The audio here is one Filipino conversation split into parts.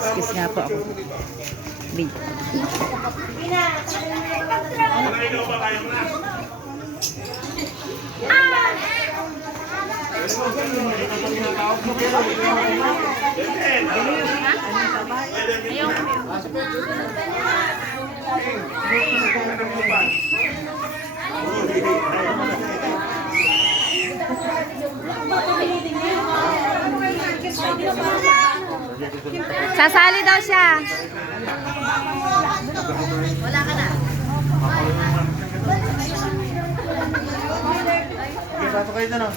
Excuse nga po ako. Video. Sasali daw siya. Wala ka na. Pasok kayo na.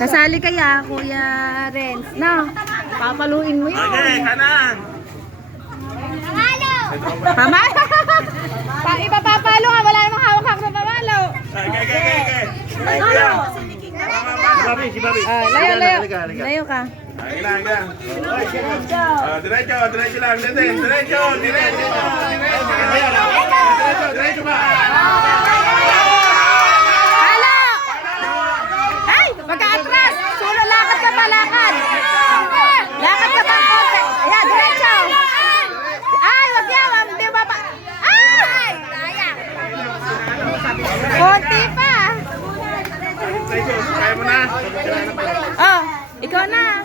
Sasali kaya, Kuya Renz. No, papaluin mo yun. Okay, kanan. Pamalo! Ipapapalo nga, wala namang hawak-hawak na pamalo. Okay. Si Bobby. Layo. Layo ka. Ilang. Diretso lang. Diretso ba? Halo! Ay, magka-atras. Sulo, lakad ka pa, lakad. Lakad ka pa, konti. Ayan, diretso. Ay, wag yan. Hindi ba pa? Ay! Konti pa. Kaya mo na. Oh, ikaw na.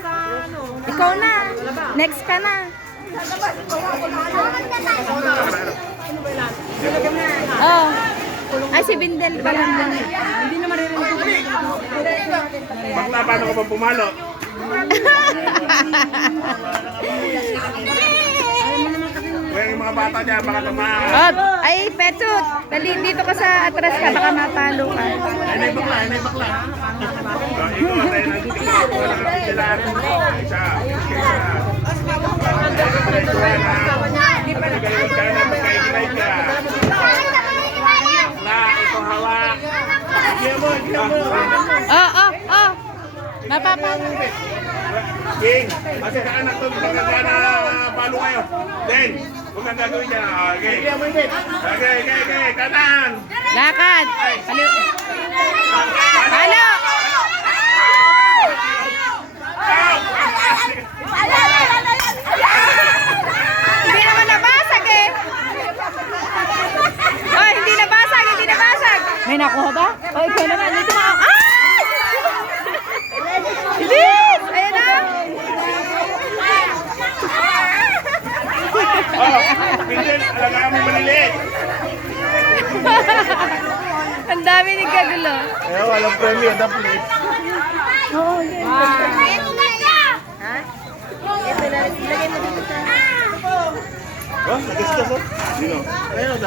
Ikaw na. Next ka na. Oh. Ay, si Bindel pa lang. Hindi na maririnig. Bakla, paano ka pa pumalo? Kaya yung mga bata dyan, baka tumakas. Oh, ay, Petut. Dali, dito ka sa atras ka. Baka mapalo ka. Ay, bakla. Ikaw, tayo nagtitigil. Wala kang pigilan. Isa. Nagagalit ka na, magkaigilay ka. Bakla, ito hawak. Oh. Napapalo. King, kasi ka anak to, magkagana palo kayo. Then, huwag kang gagawin dyan. Okay, kanan. Lakad. Halo. Hindi naman nabasag eh. Oh, hindi nabasag. May nakuha ba? Oh, ikaw naman. Dito na. Ay! Bilis! Ayan na. Bindel, alagaan mo maliliit. Ang dami ni kagulo. Walang premyo, dapat. Oo, yun. Oh, nagastos oh. Sino? Ayun,